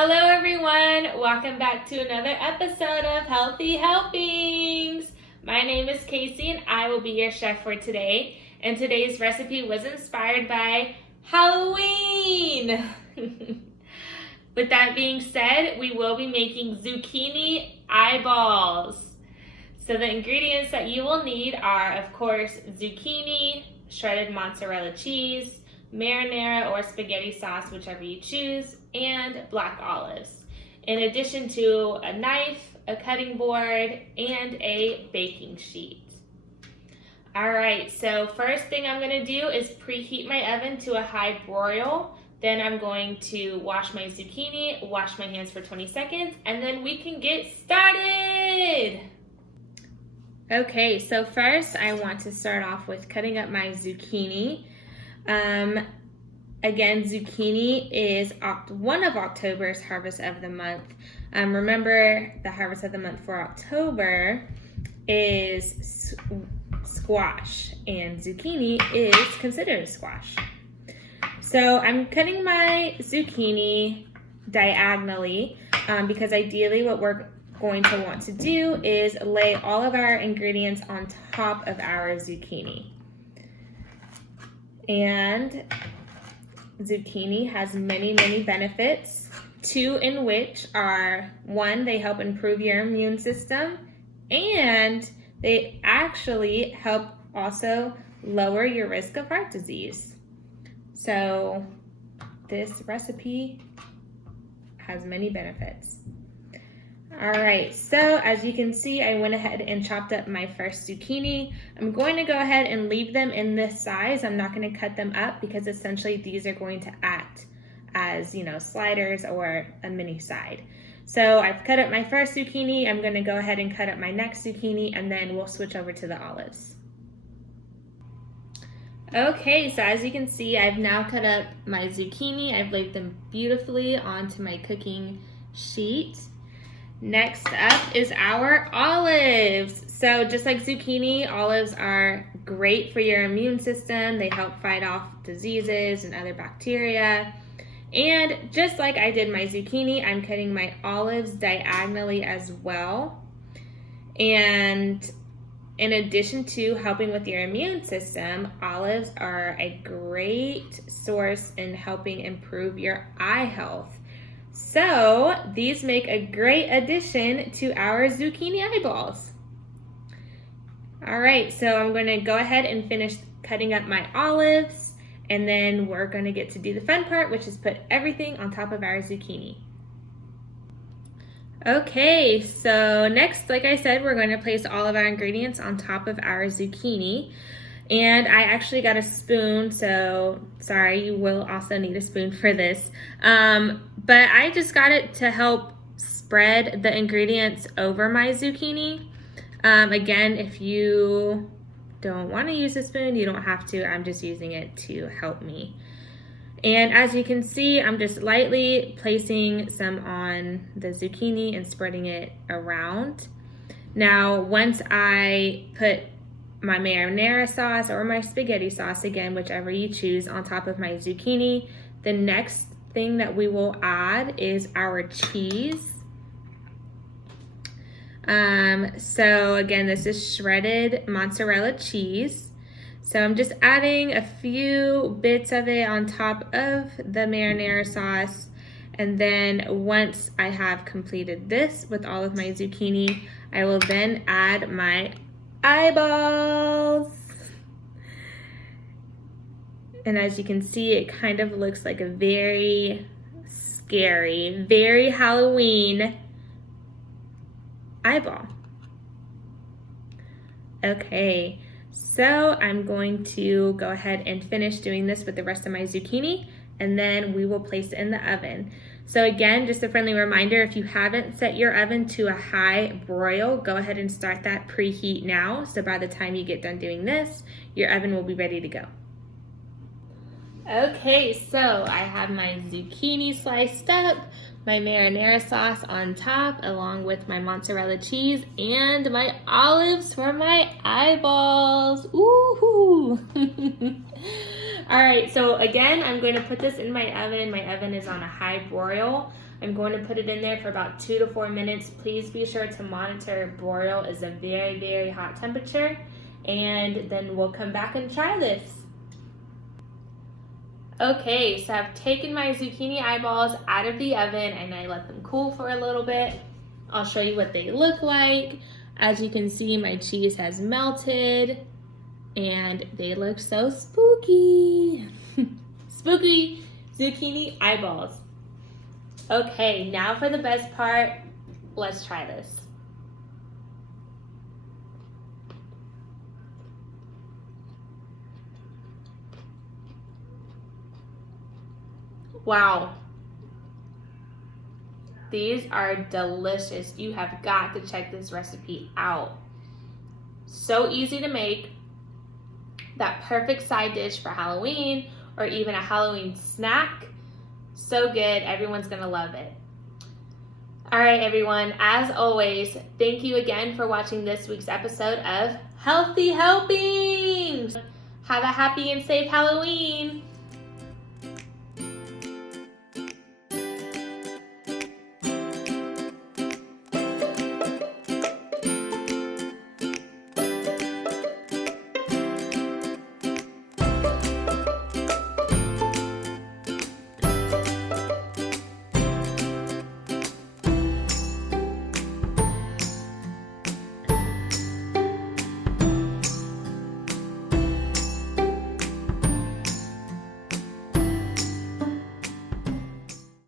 Hello everyone, welcome back to another episode of Healthy Helpings. My name is Casey and I will be your chef for today. And today's recipe was inspired by Halloween. With that being said, we will be making zucchini eyeballs. So the ingredients that you will need are, of course, zucchini, shredded mozzarella cheese, marinara or spaghetti sauce, whichever you choose, and black olives, in addition to a knife, a cutting board, and a baking sheet. All right, so first thing I'm gonna do is preheat my oven to a high broil. Then I'm going to wash my zucchini, wash my hands for 20 seconds, and then we can get started. Okay, so first I want to start off with cutting up my zucchini. Again, zucchini is one of October's harvest of the month. Remember, the harvest of the month for October is squash, and zucchini is considered a squash. So I'm cutting my zucchini diagonally because ideally what we're going to want to do is lay all of our ingredients on top of our zucchini. And zucchini has many benefits, two in which are, one, they help improve your immune system, and they actually help also lower your risk of heart disease. So this recipe has many benefits. All right, so as you can see, I went ahead and chopped up my first zucchini. I'm going to go ahead and leave them in this size. I'm not going to cut them up because essentially these are going to act as, sliders or a mini side. So I've cut up my first zucchini. I'm going to go ahead and cut up my next zucchini, and then we'll switch over to the olives. Okay, so as you can see, I've now cut up my zucchini. I've laid them beautifully onto my cooking sheet. Next up is our olives. So just like zucchini, olives are great for your immune system. They help fight off diseases and other bacteria. And just like I did my zucchini, I'm cutting my olives diagonally as well. And in addition to helping with your immune system, olives are a great source in helping improve your eye health. So these make a great addition to our zucchini eyeballs. All right, so I'm going to go ahead and finish cutting up my olives, and then we're going to get to do the fun part, which is put everything on top of our zucchini. Okay, so next, like I said, we're going to place all of our ingredients on top of our zucchini. And I actually got a spoon, so sorry, you will also need a spoon for this. But I just got it to help spread the ingredients over my zucchini. Again, if you don't want to use a spoon, you don't have to. I'm just using it to help me. And as you can see, I'm just lightly placing some on the zucchini and spreading it around. Now, once I put my marinara sauce or my spaghetti sauce, again, whichever you choose, on top of my zucchini, the next thing that we will add is our cheese. So again, this is shredded mozzarella cheese. So I'm just adding a few bits of it on top of the marinara sauce. And then once I have completed this with all of my zucchini, I will then add my eyeballs. And as you can see, it kind of looks like a very scary, very Halloween eyeball. Okay, so I'm going to go ahead and finish doing this with the rest of my zucchini, and then we will place it in the oven. So again, just a friendly reminder, if you haven't set your oven to a high broil, go ahead and start that preheat now. So by the time you get done doing this, your oven will be ready to go. Okay, so I have my zucchini sliced up, my marinara sauce on top, along with my mozzarella cheese, and my olives for my eyeballs. Ooh! All right, so again, I'm going to put this in my oven. My oven is on a high broil. I'm going to put it in there for about 2 to 4 minutes. Please be sure to monitor broil is a very, very hot temperature, and then we'll come back and try this. Okay, so I've taken my zucchini eyeballs out of the oven and I let them cool for a little bit. I'll show you what they look like. As you can see, my cheese has melted and they look so spooky. Spooky zucchini eyeballs. Okay, now for the best part. Let's try this. Wow. These are delicious. You have got to check this recipe out. So easy to make. That perfect side dish for Halloween or even a Halloween snack. So good. Everyone's going to love it. All right, everyone. As always, thank you again for watching this week's episode of Healthy Helpings. Have a happy and safe Halloween.